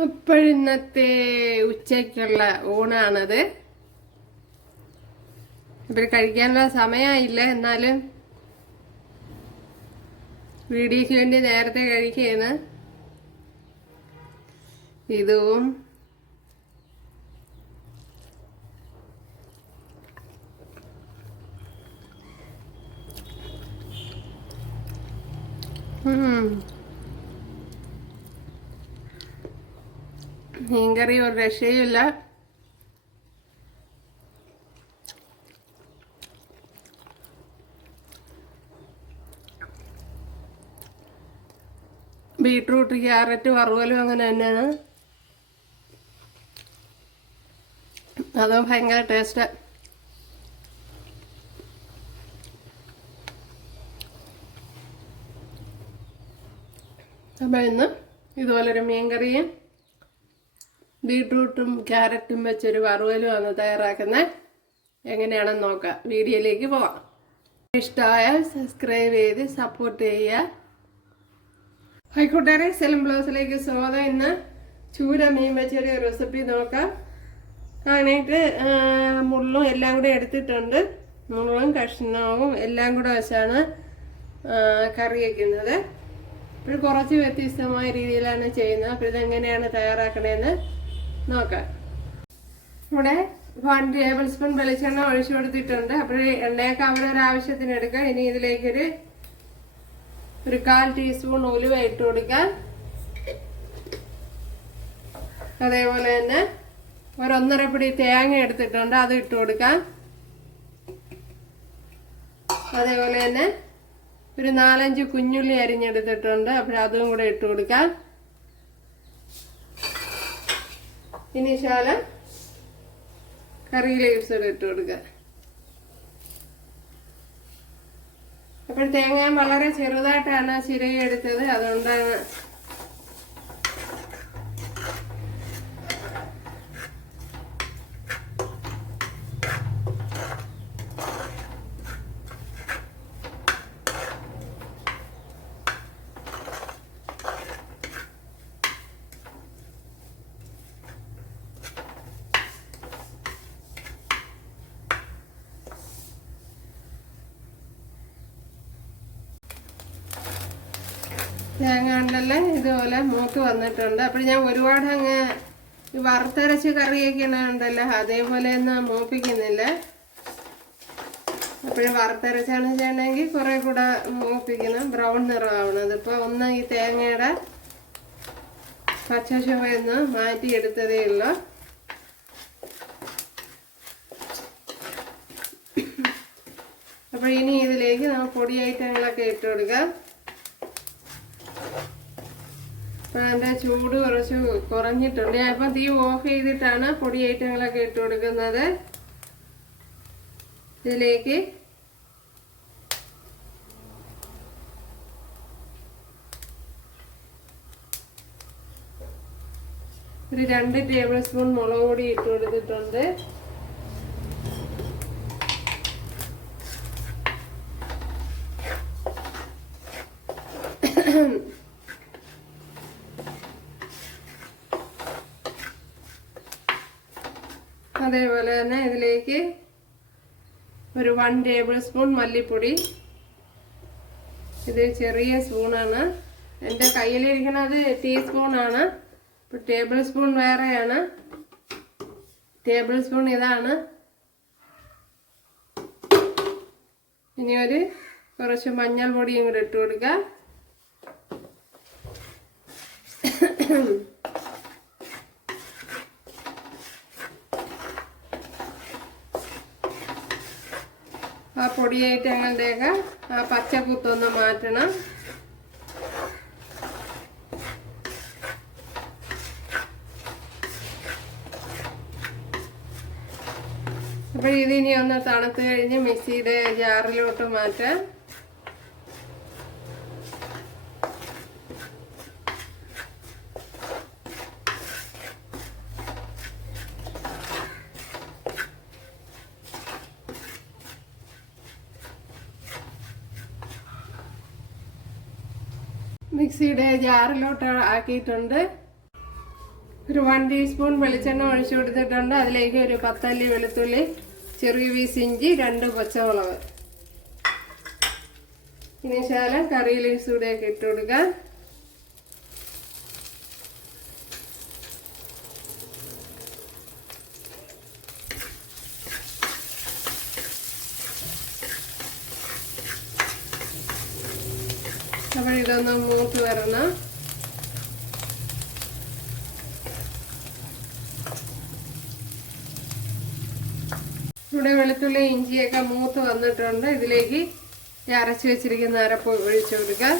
അപ്പോഴിന്നത്തെ ഉച്ചയ്ക്കുള്ള ഊണാണത് ഇവർ കഴിക്കാനുള്ള സമയമായില്ല എന്നാലും വീഡിയോയ്ക്ക് വേണ്ടി നേരത്തെ കഴിക്കുകയാണ് ഇതും ഉം. മീൻകറി ഒരു രക്ഷയുമില്ല. ബീട്രൂട്ട് ക്യാരറ്റ് വറുവലും അങ്ങനെ തന്നെയാണ്. അത് ഭയങ്കര ടേസ്റ്റ്. അപ്പം ഇന്ന് ഇതുപോലൊരു മീൻകറിയും ബീട്രൂട്ടും ക്യാരറ്റും വെച്ചൊരു വറുവലുമാണ് തയ്യാറാക്കുന്നത് എങ്ങനെയാണെന്ന് നോക്കാം. വീഡിയോയിലേക്ക് പോവാം. ഇഷ്ടമായാൽ സബ്സ്ക്രൈബ് ചെയ്ത് സപ്പോർട്ട് ചെയ്യുക. ഹൈക്കോട്ടേറെ സെലം ബ്ലൗസിലേക്ക് സ്വാഗതം. ഇന്ന് ചൂര മീൻ വെച്ചൊരു റെസിപ്പി നോക്കാം. അതിനായിട്ട് മുള്ളും എല്ലാം കൂടെ എടുത്തിട്ടുണ്ട്. മുള്ളും കഷ്ണവും എല്ലാം കൂടെ വെച്ചാണ് കറി വയ്ക്കുന്നത് ഇപ്പോൾ കുറച്ച് വ്യത്യസ്തമായ രീതിയിലാണ് ചെയ്യുന്നത്. അപ്പോൾ ഇതെങ്ങനെയാണ് തയ്യാറാക്കണേന്ന് നോക്കാം. ഇവിടെ വൺ ടേബിൾ സ്പൂൺ വെളിച്ചെണ്ണ ഒഴിച്ചു കൊടുത്തിട്ടുണ്ട്. അപ്പോൾ എണ്ണയൊക്കെ അവിടെ ഒരു ആവശ്യത്തിന് എടുക്കാം. ഇനി ഇതിലേക്കൊരു ഒരു കാൽ ടീസ്പൂൺ ഉലുവ ഇട്ട് കൊടുക്കാം. അതേപോലെ തന്നെ ഒരൊന്നര പിടി തേങ്ങ എടുത്തിട്ടുണ്ട്. അത് ഇട്ട് കൊടുക്കാം. അതേപോലെ തന്നെ ഒരു നാലഞ്ച് കുഞ്ഞുള്ളി അരിഞ്ഞെടുത്തിട്ടുണ്ട്. അപ്പോൾ അതും കൂടെ ഇട്ട് കൊടുക്കാം. ഇനി ശാലം കറി ലീവ്സ് കൂടെ ഇട്ട് കൊടുക്കുക. അപ്പോൾ തേങ്ങ വളരെ ചെറുതായിട്ടാണ് ചിരയെടുത്തത് അതുകൊണ്ടാണ് തേങ്ങാണ്ടെല്ലാം ഇതുപോലെ മൂത്ത് വന്നിട്ടുണ്ട്. അപ്പോൾ ഞാൻ ഒരുപാട് അങ്ങ് വറുത്തരച്ച് കറിയൊക്കെ ഉണ്ടല്ലോ അതേപോലെ ഒന്നും മൂപ്പിക്കുന്നില്ല. അപ്പോഴും വറുത്തരച്ചാണ് ചെയ്യണമെങ്കിൽ കുറെ കൂടെ മൂപ്പിക്കണം ബ്രൗൺ നിറമാവണത് ഇപ്പോൾ ഒന്ന് ഈ തേങ്ങയുടെ പച്ച ചുവയൊന്ന് മാറ്റിയെടുത്തതേ ഉള്ളൂ. അപ്പോൾ ഇനി ഇതിലേക്ക് നമ്മൾ പൊടി ഐറ്റങ്ങളൊക്കെ ഇട്ട് കൊടുക്കാം അപ്പം അതിന്റെ ചൂട് കുറച്ച് കുറഞ്ഞിട്ടുണ്ട്. ഞാൻ ഇപ്പം തീ ഓഫ് ചെയ്തിട്ടാണ് പൊടി ഐറ്റങ്ങളൊക്കെ ഇട്ട് കൊടുക്കുന്നത്. ഇതിലേക്ക് ഒരു രണ്ട് ടേബിൾ സ്പൂൺ മുളക് പൊടി ഇട്ട് കൊടുത്തിട്ടുണ്ട് അതേപോലെ തന്നെ ഇതിലേക്ക് ഒരു വൺ ടേബിൾ സ്പൂൺ മല്ലിപ്പൊടി. ഇത് ചെറിയ സ്പൂണാണ് എന്റെ കയ്യിലിരിക്കുന്നത് ടീസ്പൂണാണ് ഇപ്പോൾ ടേബിൾ സ്പൂൺ വേറെയാണ്. ടേബിൾ സ്പൂൺ ഇതാണ്. ഇനി ഒരു കുറച്ച് മഞ്ഞൾ പൊടിയും കൂടെ ഇട്ട് കൊടുക്കാം. ആ പൊടിയായിട്ട് ഞങ്ങളുടെയൊക്കെ ആ പച്ചക്കുത്തൊന്ന് മാറ്റണം. അപ്പോൾ ഇതിനി ഒന്ന് തണുത്ത് കഴിഞ്ഞ് മിക്സിയുടെ ജാറിലോട്ട് മാറ്റാം. മിക്സിയുടെ ജാറിലോട്ട് ആക്കിയിട്ടുണ്ട്. ഒരു വൺ ടീസ്പൂൺ വെളിച്ചെണ്ണ ഒഴിച്ചു കൊടുത്തിട്ടുണ്ട്. അതിലേക്ക് ഒരു പത്തല്ലി വെളുത്തുള്ളി ചെറിയ പീസ് ഇഞ്ചി രണ്ട് പച്ചമുളക്. ഇനി ശാലം കറി ലീവ്സ് കൂടെയൊക്കെ ഇതൊന്ന് മൂത്ത് വരണം. വെളുത്തുള്ളി ഇഞ്ചിയൊക്കെ മൂത്ത് വന്നിട്ടുണ്ട്. ഇതിലേക്ക് അരച്ച് വെച്ചിരിക്കുന്ന അരപ്പ് ഒഴിച്ചു കൊടുക്കുക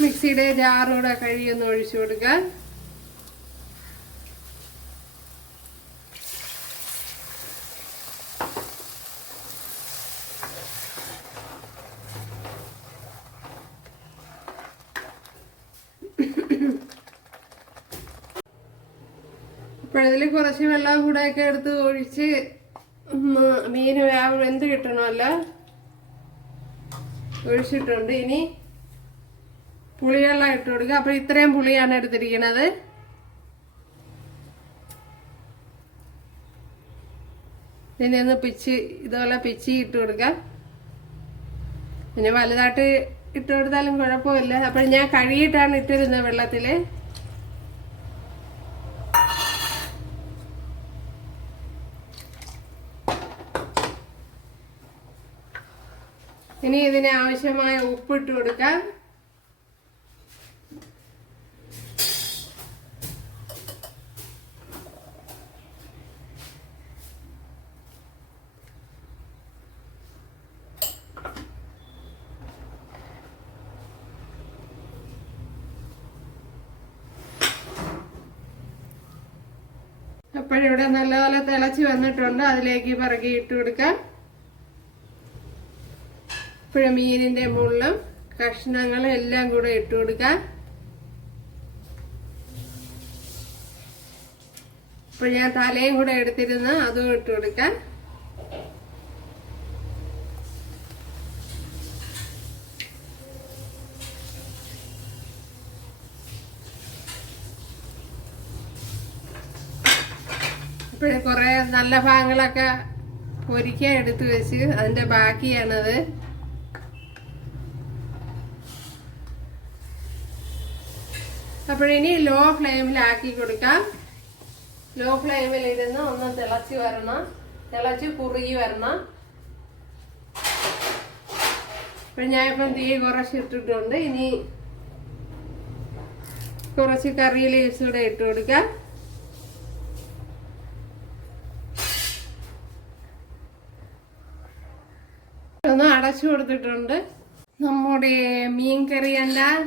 മിക്സിയുടെ ജാറൂടെ കഴിയൊന്ന് ഒഴിച്ചു കൊടുക്കുക അപ്പോഴതിൽ കുറച്ച് വെള്ളം കൂടെ ഒക്കെ എടുത്ത് ഒഴിച്ച് മീന് വേവ് വെന്ത് കിട്ടണമല്ലോ. ഒഴിച്ചിട്ടുണ്ട് ഇനി പുളിവെള്ളം ഇട്ട് കൊടുക്കുക. അപ്പൊ ഇത്രയും പുളിയാണ് എടുത്തിരിക്കുന്നത് പിന്നെ ഒന്ന് പിച്ച് ഇതുപോലെ പിച്ചി ഇട്ട് കൊടുക്കാം. പിന്നെ വലുതായിട്ട് ഇട്ട് കൊടുത്താലും കുഴപ്പമില്ല. അപ്പൊ ഞാൻ കഴുകിയിട്ടാണ് ഇട്ടിരുന്നത് വെള്ളത്തിൽ. ഇനി ഇതിന് ആവശ്യമായ ഉപ്പ് ഇട്ട് കൊടുക്കാം. അപ്പോഴിവിടെ നല്ലപോലെ തിളച്ച് വന്നിട്ടുണ്ട്. അതിലേക്ക് പിറകി ഇട്ട് കൊടുക്കാം. ഇപ്പോഴും മീനിന്റെ മുള്ളും കഷ്ണങ്ങളും എല്ലാം കൂടെ ഇട്ട് കൊടുക്കാം. ഇപ്പൊ ഞാൻ തലയും കൂടെ എടുത്തിരുന്ന് അതും ഇട്ട് കൊടുക്കാം. ഇപ്പോഴും കുറെ നല്ല ഭാഗങ്ങളൊക്കെ പൊരിക്കാൻ എടുത്തു വെച്ച് അതിന്റെ ബാക്കിയാണത്. അപ്പോഴിനി ലോ ഫ്ലെയിമിലാക്കി കൊടുക്കാം. ലോ ഫ്ലെയിമിൽ ഇരുന്ന് ഒന്ന് തിളച്ച് വരണം. തിളച്ച് കുറുകി വരണം. അപ്പം ഞാൻ ഇപ്പം തീ കുറച്ച് ഇട്ടിട്ടുണ്ട്. ഇനി കുറച്ച് കറി ലീവ്സ് കൂടെ ഇട്ട് കൊടുക്കാം. അടച്ചു കൊടുത്തിട്ടുണ്ട്. നമ്മുടെ മീൻ കറി എല്ലാം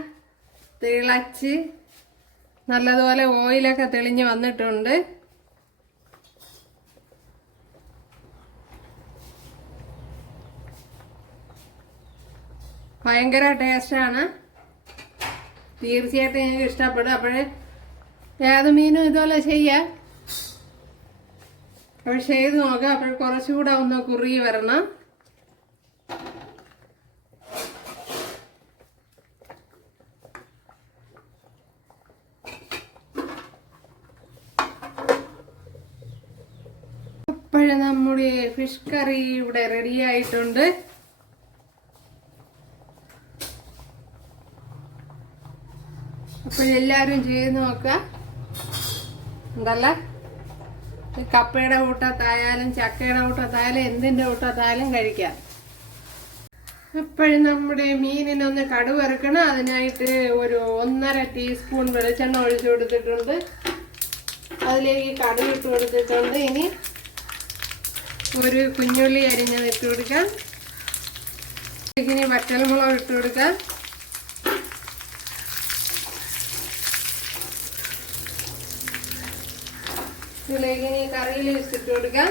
തിളച്ച് നല്ലതുപോലെ ഓയിലൊക്കെ തെളിഞ്ഞ് വന്നിട്ടുണ്ട്. ഭയങ്കര ടേസ്റ്റാണ്. തീർച്ചയായിട്ടും ഞങ്ങൾക്ക് ഇഷ്ടപ്പെടും. അപ്പോഴേ ഏത് മീനും ഇതുപോലെ ചെയ്യാം. അപ്പോൾ ചെയ്ത് നോക്കാം. അപ്പോൾ കുറച്ചുകൂടെ ഒന്ന് കുറുകി വരണം. അപ്പോഴേ നമ്മുടെ ഫിഷ് കറി ഇവിടെ റെഡി ആയിട്ടുണ്ട്. അപ്പോഴെല്ലാവരും ചെയ്ത് നോക്കുക ഉണ്ടല്ലേ? കപ്പയുടെ കൂട്ടത്തായാലും ചക്കയുടെ കൂട്ടത്തായാലും എന്തിന്റെ കൂട്ടത്തായാലും കഴിക്കാം. അപ്പോഴും നമ്മുടെ മീനിനൊന്ന് കടുവ് ഇറക്കണം അതിനായിട്ട് ഒരു ഒന്നര ടീസ്പൂൺ വെളിച്ചെണ്ണ ഒഴിച്ചു കൊടുത്തിട്ടുണ്ട്. അതിലേക്ക് കടുവിട്ട് കൊടുത്തിട്ടുണ്ട്. ഇനി ഒരു കുഞ്ഞുള്ളി അരിഞ്ഞത് ഇട്ട് കൊടുക്കാം. ഇനി വറ്റൽമുളക് ഇട്ട് കൊടുക്കാം. ഇതിലേക്ക് ഇനി കറിയിൽ ഇട്ട് കൊടുക്കാം.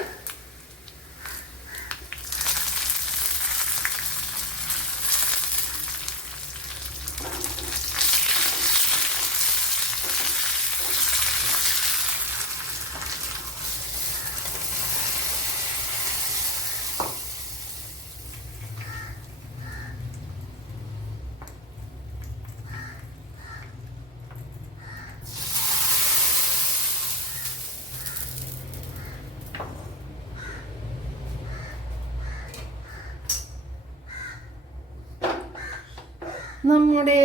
നമ്മുടെ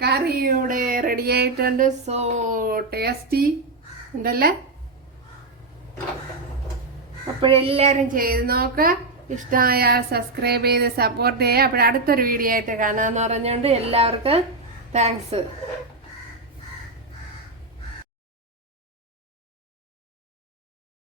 കറി ഇവിടെ റെഡി ആയിട്ടുണ്ട്. സോ ടേസ്റ്റി ഉണ്ടല്ലേ? അപ്പോഴെല്ലാവരും ചെയ്ത് നോക്കുക ഇഷ്ടമായ സബ്സ്ക്രൈബ് ചെയ്ത് സപ്പോർട്ട് ചെയ്യുക. അപ്പോഴടുത്തൊരു വീഡിയോ ആയിട്ട് കാണാമെന്ന് പറഞ്ഞുകൊണ്ട് എല്ലാവർക്കും താങ്ക്സ്